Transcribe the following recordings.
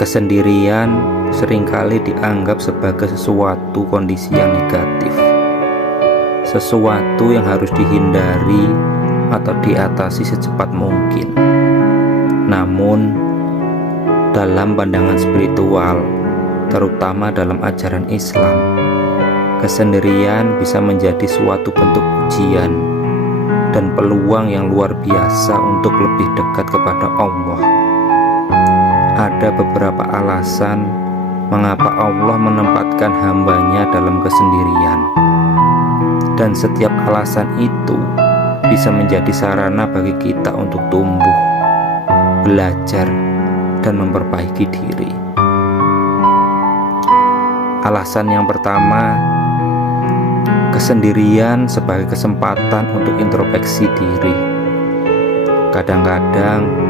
Kesendirian seringkali dianggap sebagai sesuatu kondisi yang negatif, sesuatu yang harus dihindari atau diatasi secepat mungkin. Namun, dalam pandangan spiritual, terutama dalam ajaran Islam, kesendirian bisa menjadi suatu bentuk ujian dan peluang yang luar biasa untuk lebih dekat kepada Allah. Ada beberapa alasan mengapa Allah menempatkan hambanya dalam kesendirian, dan setiap alasan itu bisa menjadi sarana bagi kita untuk tumbuh, belajar, dan memperbaiki diri. Alasan yang pertama, kesendirian sebagai kesempatan untuk introspeksi diri. Kadang-kadang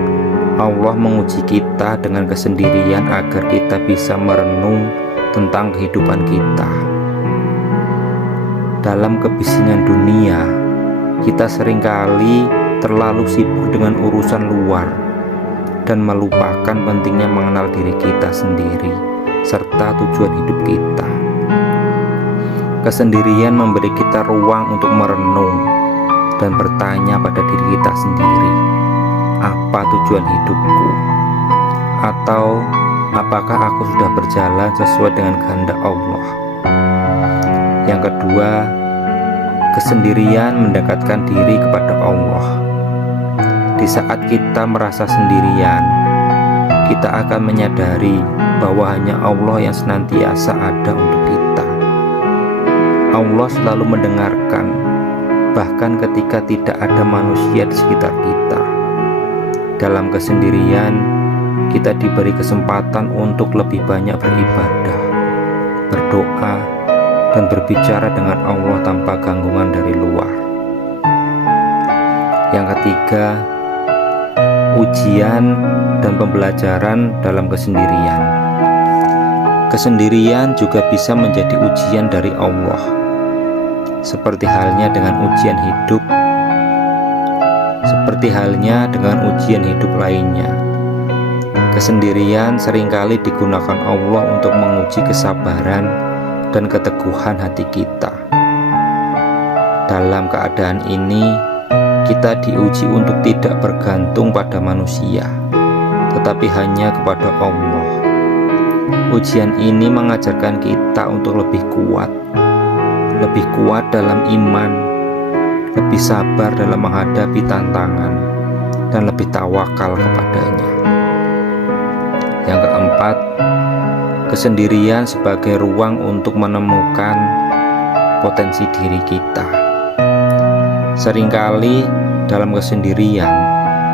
Allah menguji kita dengan kesendirian agar kita bisa merenung tentang kehidupan kita. Dalam kebisingan dunia, kita seringkali terlalu sibuk dengan urusan luar dan melupakan pentingnya mengenal diri kita sendiri serta tujuan hidup kita. Kesendirian memberi kita ruang untuk merenung dan bertanya pada diri kita sendiri, apa tujuan hidupku? Atau apakah aku sudah berjalan sesuai dengan kehendak Allah? Yang kedua, kesendirian mendekatkan diri kepada Allah. Di saat kita merasa sendirian, kita akan menyadari bahwa hanya Allah yang senantiasa ada untuk kita. Allah selalu mendengarkan, bahkan ketika tidak ada manusia di sekitar kita. Dalam kesendirian, kita diberi kesempatan untuk lebih banyak beribadah, berdoa, dan berbicara dengan Allah tanpa gangguan dari luar. Yang ketiga, ujian dan pembelajaran dalam kesendirian. Kesendirian juga bisa menjadi ujian dari Allah, seperti halnya dengan ujian hidup. Seperti halnya dengan ujian hidup lainnya, kesendirian seringkali digunakan Allah untuk menguji kesabaran dan keteguhan hati kita. Dalam keadaan ini, kita diuji untuk tidak bergantung pada manusia, tetapi hanya kepada Allah. Ujian ini mengajarkan kita untuk lebih kuat dalam iman, lebih sabar dalam menghadapi tantangan, dan lebih tawakal kepadanya. Yang keempat, kesendirian sebagai ruang untuk menemukan potensi diri kita. Seringkali dalam kesendirian,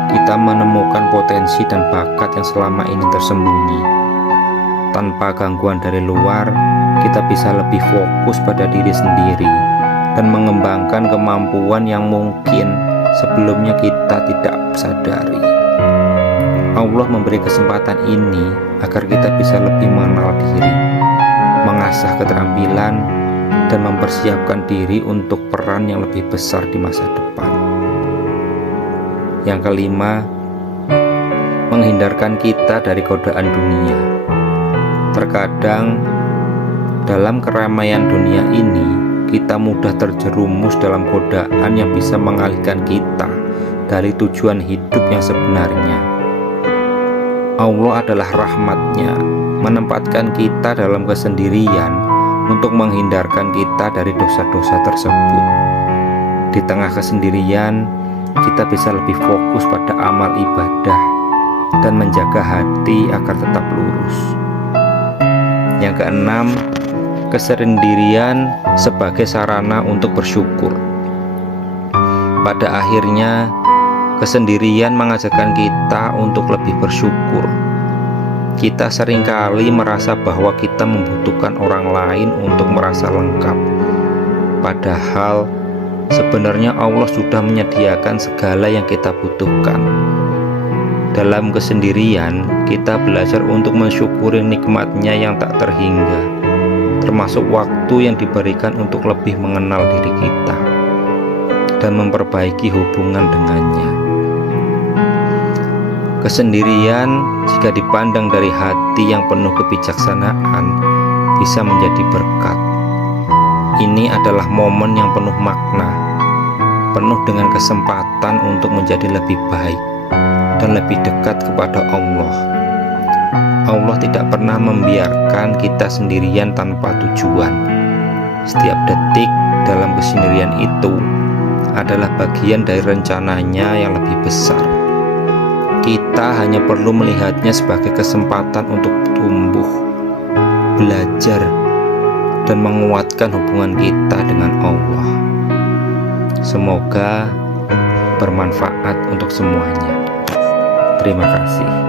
kita menemukan potensi dan bakat yang selama ini tersembunyi. Tanpa gangguan dari luar, kita bisa lebih fokus pada diri sendiri dan mengembangkan kemampuan yang mungkin sebelumnya kita tidak sadari. Allah memberi kesempatan ini agar kita bisa lebih mengenal diri, mengasah keterampilan, dan mempersiapkan diri untuk peran yang lebih besar di masa depan. Yang kelima, menghindarkan kita dari godaan dunia. Terkadang dalam keramaian dunia ini, kita mudah terjerumus dalam godaan yang bisa mengalihkan kita dari tujuan hidup yang sebenarnya. Allah adalah rahmat-Nya menempatkan kita dalam kesendirian untuk menghindarkan kita dari dosa-dosa tersebut. Di tengah kesendirian, kita bisa lebih fokus pada amal ibadah dan menjaga hati agar tetap lurus. Yang keenam, kesendirian sebagai sarana untuk bersyukur. Pada akhirnya, kesendirian mengajarkan kita untuk lebih bersyukur. Kita seringkali merasa bahwa kita membutuhkan orang lain untuk merasa lengkap. Padahal sebenarnya Allah sudah menyediakan segala yang kita butuhkan. Dalam kesendirian, kita belajar untuk mensyukuri nikmat-Nya yang tak terhingga, termasuk waktu yang diberikan untuk lebih mengenal diri kita dan memperbaiki hubungan dengannya. Kesendirian jika dipandang dari hati yang penuh kebijaksanaan, bisa menjadi berkat. Ini adalah momen yang penuh makna, penuh dengan kesempatan untuk menjadi lebih baik dan lebih dekat kepada Allah. Allah tidak pernah membiarkan kita sendirian tanpa tujuan. Setiap detik dalam kesendirian itu adalah bagian dari rencananya yang lebih besar. Kita hanya perlu melihatnya sebagai kesempatan untuk tumbuh, belajar, dan menguatkan hubungan kita dengan Allah. Semoga bermanfaat untuk semuanya. Terima kasih.